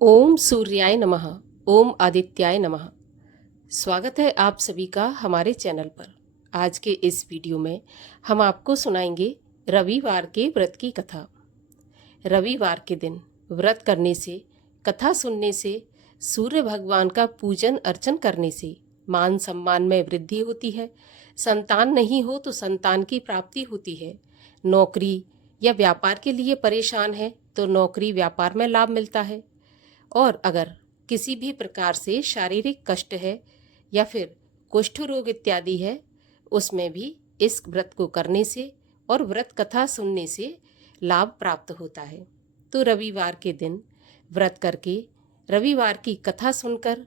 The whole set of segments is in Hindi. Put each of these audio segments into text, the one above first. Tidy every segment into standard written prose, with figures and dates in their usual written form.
ओम सूर्याय नमः। ओम आदित्याय नमः। स्वागत है आप सभी का हमारे चैनल पर। आज के इस वीडियो में हम आपको सुनाएंगे रविवार के व्रत की कथा। रविवार के दिन व्रत करने से, कथा सुनने से, सूर्य भगवान का पूजन अर्चन करने से मान सम्मान में वृद्धि होती है। संतान नहीं हो तो संतान की प्राप्ति होती है। नौकरी या व्यापार के लिए परेशान है तो नौकरी व्यापार में लाभ मिलता है। और अगर किसी भी प्रकार से शारीरिक कष्ट है या फिर कुष्ठ रोग इत्यादि है, उसमें भी इस व्रत को करने से और व्रत कथा सुनने से लाभ प्राप्त होता है। तो रविवार के दिन व्रत करके, रविवार की कथा सुनकर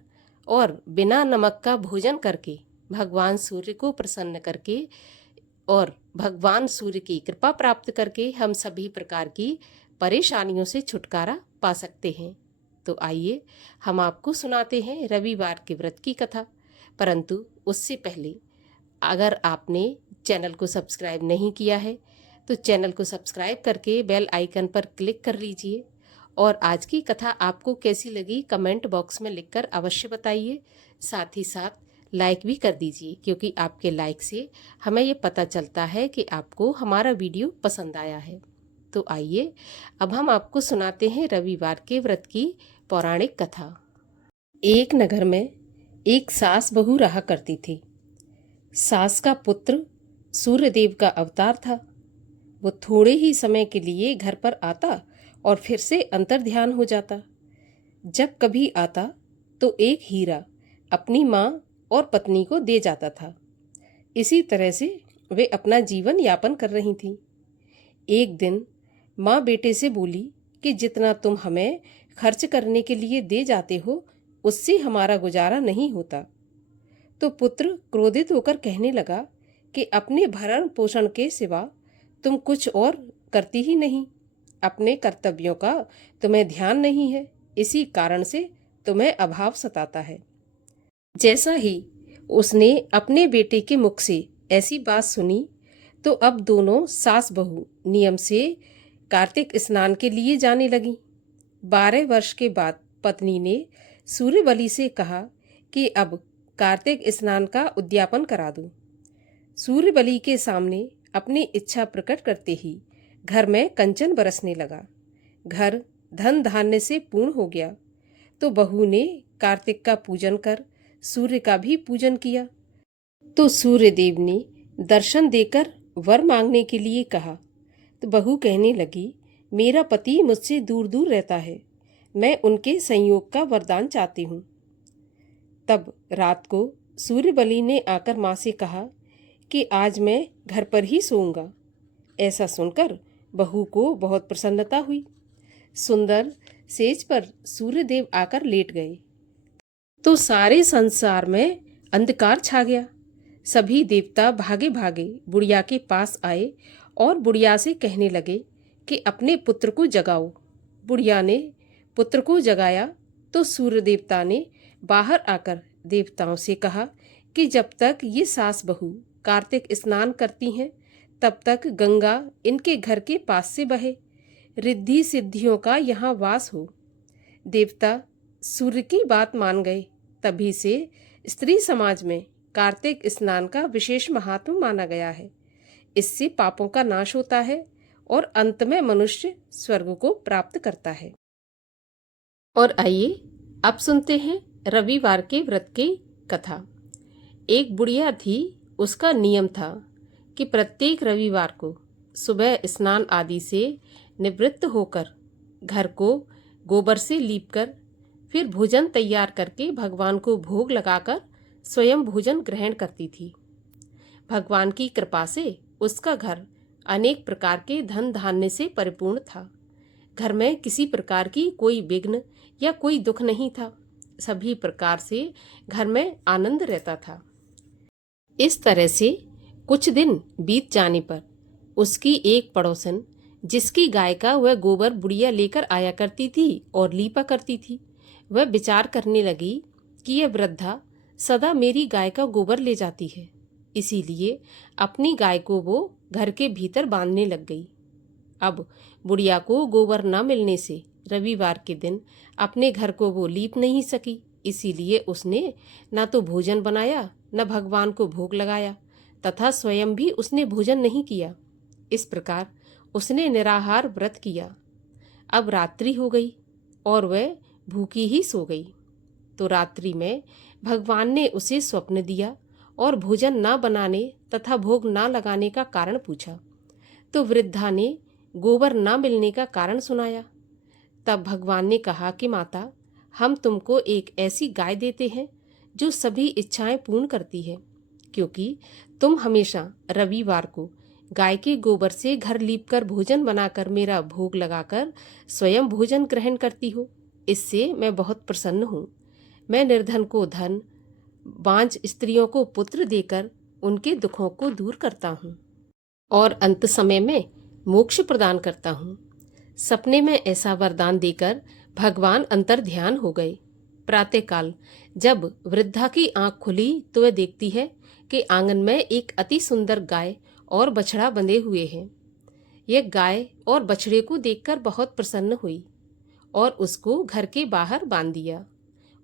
और बिना नमक का भोजन करके भगवान सूर्य को प्रसन्न करके और भगवान सूर्य की कृपा प्राप्त करके हम सभी प्रकार की परेशानियों से छुटकारा पा सकते हैं। तो आइए हम आपको सुनाते हैं रविवार के व्रत की कथा। परंतु उससे पहले अगर आपने चैनल को सब्सक्राइब नहीं किया है तो चैनल को सब्सक्राइब करके बेल आइकन पर क्लिक कर लीजिए। और आज की कथा आपको कैसी लगी कमेंट बॉक्स में लिखकर अवश्य बताइए। साथ ही साथ लाइक भी कर दीजिए, क्योंकि आपके लाइक से हमें ये पता चलता है कि आपको हमारा वीडियो पसंद आया है। तो आइए अब हम आपको सुनाते हैं रविवार के व्रत की पौराणिक कथा। एक नगर में एक सास बहू रहा करती थी। सास का पुत्र सूर्यदेव का अवतार था। वो थोड़े ही समय के लिए घर पर आता और फिर से अंतर्ध्यान हो जाता। जब कभी आता तो एक हीरा अपनी माँ और पत्नी को दे जाता था। इसी तरह से वे अपना जीवन यापन कर रही थीं। एक दिन माँ बेटे से बोली कि जितना तुम हमें खर्च करने के लिए दे जाते हो उससे हमारा गुजारा नहीं होता। तो पुत्र क्रोधित होकर कहने लगा कि अपने भरण पोषण के सिवा तुम कुछ और करती ही नहीं। अपने कर्तव्यों का तुम्हें ध्यान नहीं है, इसी कारण से तुम्हें अभाव सताता है। जैसा ही उसने अपने बेटे के मुख से ऐसी बात सुनी तो अब दोनों सास बहू नियम से कार्तिक स्नान के लिए जाने लगी। 12 वर्ष के बाद पत्नी ने सूर्यबली से कहा कि अब कार्तिक स्नान का उद्यापन करा दो। सूर्यबली के सामने अपनी इच्छा प्रकट करते ही घर में कंचन बरसने लगा। घर धन धान्य से पूर्ण हो गया। तो बहू ने कार्तिक का पूजन कर सूर्य का भी पूजन किया। तो सूर्यदेव ने दर्शन देकर वर मांगने के लिए कहा। तो बहू कहने लगी, मेरा पति मुझसे दूर दूर रहता है, मैं उनके संयोग का वरदान चाहती हूँ। तब रात को सूर्यबली ने आकर माँ से कहा कि आज मैं घर पर ही सोऊंगा। ऐसा सुनकर बहू को बहुत प्रसन्नता हुई। सुंदर सेज पर सूर्यदेव आकर लेट गए तो सारे संसार में अंधकार छा गया। सभी देवता भागे भागे बुढ़िया के पास आए और बुढ़िया से कहने लगे कि अपने पुत्र को जगाओ। बुढ़िया ने पुत्र को जगाया तो सूर्य देवता ने बाहर आकर देवताओं से कहा कि जब तक ये सास बहू कार्तिक स्नान करती हैं तब तक गंगा इनके घर के पास से बहे, रिद्धि सिद्धियों का यहाँ वास हो। देवता सूर्य की बात मान गए। तभी से स्त्री समाज में कार्तिक स्नान का विशेष महात्म माना गया है। इससे पापों का नाश होता है और अंत में मनुष्य स्वर्ग को प्राप्त करता है। और आइए अब सुनते हैं रविवार के व्रत की कथा। एक बुढ़िया थी। उसका नियम था कि प्रत्येक रविवार को सुबह स्नान आदि से निवृत्त होकर घर को गोबर से लीपकर फिर भोजन तैयार करके भगवान को भोग लगाकर स्वयं भोजन ग्रहण करती थी। भगवान की कृपा से उसका घर अनेक प्रकार के धन धान्य से परिपूर्ण था। घर में किसी प्रकार की कोई विघ्न या कोई दुख नहीं था। सभी प्रकार से घर में आनंद रहता था। इस तरह से कुछ दिन बीत जाने पर उसकी एक पड़ोसन, जिसकी गाय का वह गोबर बुढ़िया लेकर आया करती थी और लीपा करती थी, वह विचार करने लगी कि यह वृद्धा सदा मेरी गाय का गोबर ले जाती है, इसीलिए अपनी गाय को वो घर के भीतर बांधने लग गई। अब बुढ़िया को गोबर न मिलने से रविवार के दिन अपने घर को वो लीप नहीं सकी, इसीलिए उसने न तो भोजन बनाया, न भगवान को भोग लगाया तथा स्वयं भी उसने भोजन नहीं किया। इस प्रकार उसने निराहार व्रत किया। अब रात्रि हो गई और वह भूखी ही सो गई। तो रात्रि में भगवान ने उसे स्वप्न दिया और भोजन न बनाने तथा भोग न लगाने का कारण पूछा। तो वृद्धा ने गोबर न मिलने का कारण सुनाया। तब भगवान ने कहा कि माता, हम तुमको एक ऐसी गाय देते हैं जो सभी इच्छाएं पूर्ण करती है, क्योंकि तुम हमेशा रविवार को गाय के गोबर से घर लीपकर भोजन बनाकर मेरा भोग लगाकर स्वयं भोजन ग्रहण करती हो। इससे मैं बहुत प्रसन्न हूँ। मैं निर्धन को धन, बांझ स्त्रियों को पुत्र देकर उनके दुखों को दूर करता हूँ और अंत समय में मोक्ष प्रदान करता हूँ। सपने में ऐसा वरदान देकर भगवान अंतर ध्यान हो गए। प्रातःकाल जब वृद्धा की आंख खुली तो वह देखती है कि आंगन में एक अति सुंदर गाय और बछड़ा बंधे हुए हैं। यह गाय और बछड़े को देखकर बहुत प्रसन्न हुई और उसको घर के बाहर बांध दिया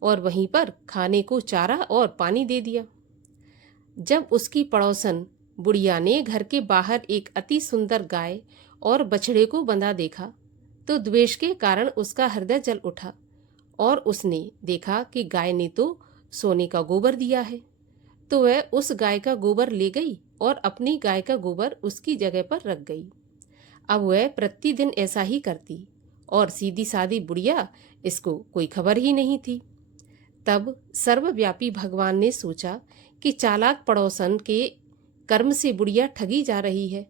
और वहीं पर खाने को चारा और पानी दे दिया। जब उसकी पड़ोसन बुढ़िया ने घर के बाहर एक अति सुंदर गाय और बछड़े को बंधा देखा तो द्वेष के कारण उसका हृदय जल उठा और उसने देखा कि गाय ने तो सोने का गोबर दिया है। तो वह उस गाय का गोबर ले गई और अपनी गाय का गोबर उसकी जगह पर रख गई। अब वह प्रतिदिन ऐसा ही करती और सीधी सादी बुढ़िया इसको कोई खबर ही नहीं थी। तब सर्वव्यापी भगवान ने सोचा कि चालाक पड़ोसन के कर्म से बुढ़िया ठगी जा रही है।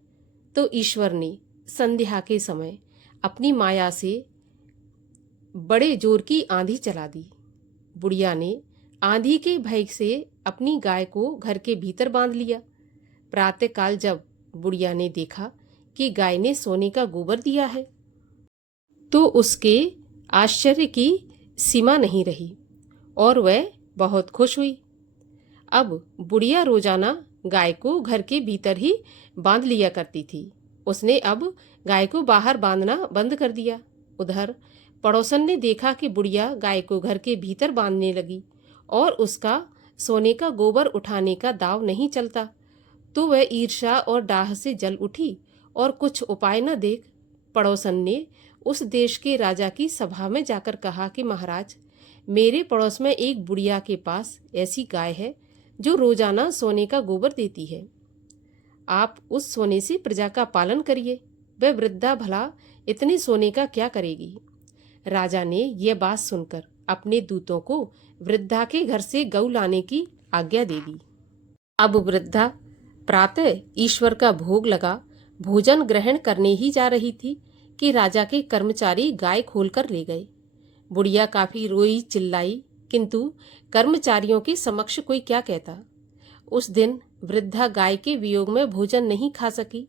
तो ईश्वर ने संध्या के समय अपनी माया से बड़े जोर की आंधी चला दी। बुढ़िया ने आंधी के भय से अपनी गाय को घर के भीतर बांध लिया। प्रातःकाल जब बुढ़िया ने देखा कि गाय ने सोने का गोबर दिया है तो उसके आश्चर्य की सीमा नहीं रही और वह बहुत खुश हुई। अब बुढ़िया रोजाना गाय को घर के भीतर ही बांध लिया करती थी। उसने अब गाय को बाहर बांधना बंद कर दिया। उधर पड़ोसन ने देखा कि बुढ़िया गाय को घर के भीतर बांधने लगी और उसका सोने का गोबर उठाने का दाव नहीं चलता। तो वह ईर्ष्या और डाह से जल उठी और कुछ उपाय न देख पड़ोसन ने उस देश के राजा की सभा में जाकर कहा कि महाराज, मेरे पड़ोस में एक बुढ़िया के पास ऐसी गाय है जो रोजाना सोने का गोबर देती है। आप उस सोने से प्रजा का पालन करिए। वह वृद्धा भला इतने सोने का क्या करेगी। राजा ने यह बात सुनकर अपने दूतों को वृद्धा के घर से गऊ लाने की आज्ञा दे दी। अब वृद्धा प्रातः ईश्वर का भोग लगा भोजन ग्रहण करने ही जा रही थी कि राजा के कर्मचारी गाय खोलकर ले गए। बुढ़िया काफी रोई चिल्लाई, किंतु कर्मचारियों के समक्ष कोई क्या कहता। उस दिन वृद्धा गाय के वियोग में भोजन नहीं खा सकी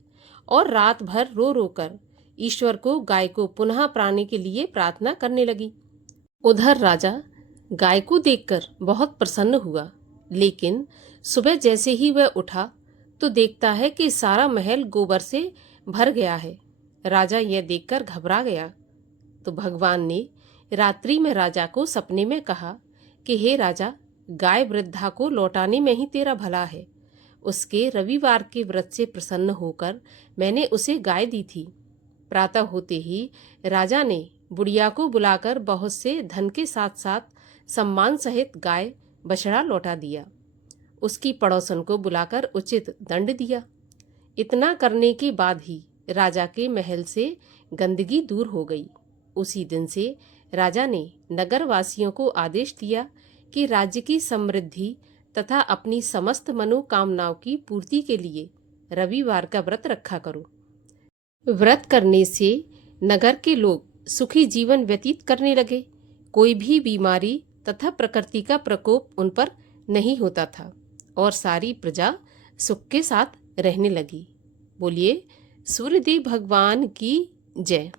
और रात भर रो रो कर ईश्वर को गाय को पुनः पाने के लिए प्रार्थना करने लगी। उधर राजा गाय को देखकर बहुत प्रसन्न हुआ, लेकिन सुबह जैसे ही वह उठा तो देखता है कि सारा महल गोबर से भर गया है। राजा यह देखकर घबरा गया। तो भगवान ने रात्रि में राजा को सपने में कहा कि हे राजा, गाय वृद्धा को लौटाने में ही तेरा भला है। उसके रविवार के व्रत से प्रसन्न होकर मैंने उसे गाय दी थी। प्रातः होते ही राजा ने बुढ़िया को बुलाकर बहुत से धन के साथ साथ सम्मान सहित गाय बछड़ा लौटा दिया। उसकी पड़ोसन को बुलाकर उचित दंड दिया। इतना करने के बाद ही राजा के महल से गंदगी दूर हो गई। उसी दिन से राजा ने नगरवासियों को आदेश दिया कि राज्य की समृद्धि तथा अपनी समस्त मनोकामनाओं की पूर्ति के लिए रविवार का व्रत रखा करो। व्रत करने से नगर के लोग सुखी जीवन व्यतीत करने लगे। कोई भी बीमारी तथा प्रकृति का प्रकोप उन पर नहीं होता था और सारी प्रजा सुख के साथ रहने लगी। बोलिए सूर्यदेव भगवान की जय।